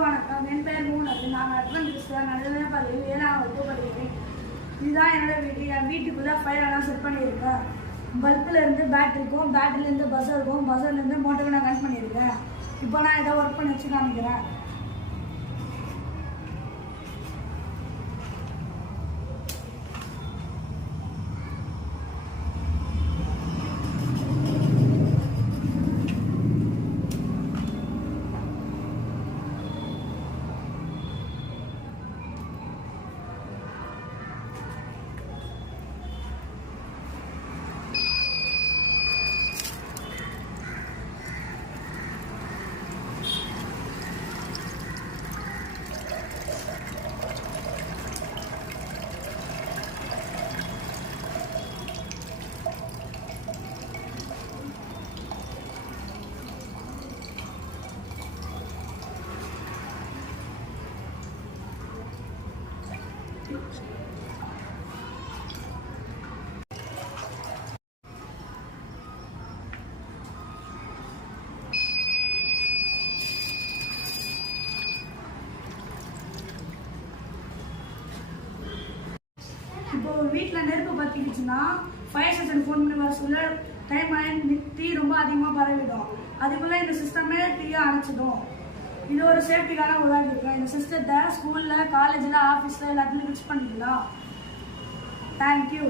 எல்லோருக்கும் வணக்கம். என் பெயர் மூணது. நான் அட்வென்டிஸ்ட் நடுநிலைப் பள்ளியில் 7ஆம் வகுப்பு படிக்கிறேன். இதுதான் என்னோட வீட்டு. என் வீட்டுக்குள்ளே ஃபைலெல்லாம் செட் பண்ணியிருக்கேன். பல்பிலேருந்து பேட்டரிக்கும், பேட்டரிலேருந்து பஸ்ஸருக்கும், பஸ்ஸர்லேருந்து மோட்டருக்கு நான் கனெக்ட் பண்ணியிருக்கேன். இப்போ நான் இதை ஒர்க் பண்ணி வச்சு காமிக்கிறேன். இப்போ வீட்டில் நெருப்பு பற்றிக்கிச்சுன்னா ஃபயர் ஸ்டேஷன் ஃபோன் பண்ணி வர சொல்ல டைம் ஆகி தீ ரொம்ப அதிகமாக பரவிடும். அதுக்குள்ளே இந்த சிஸ்டமே தீயை அணைச்சிடும். இது ஒரு சேஃப்டிக்கான உருவாக்கியிருக்கேன். இந்த சிஸ்டத்தை ஸ்கூலில், காலேஜில், ஆஃபீஸில் எல்லாத்துலேயும் ஃபிக்ஸ் பண்ணிக்கலாம். தேங்க்யூ.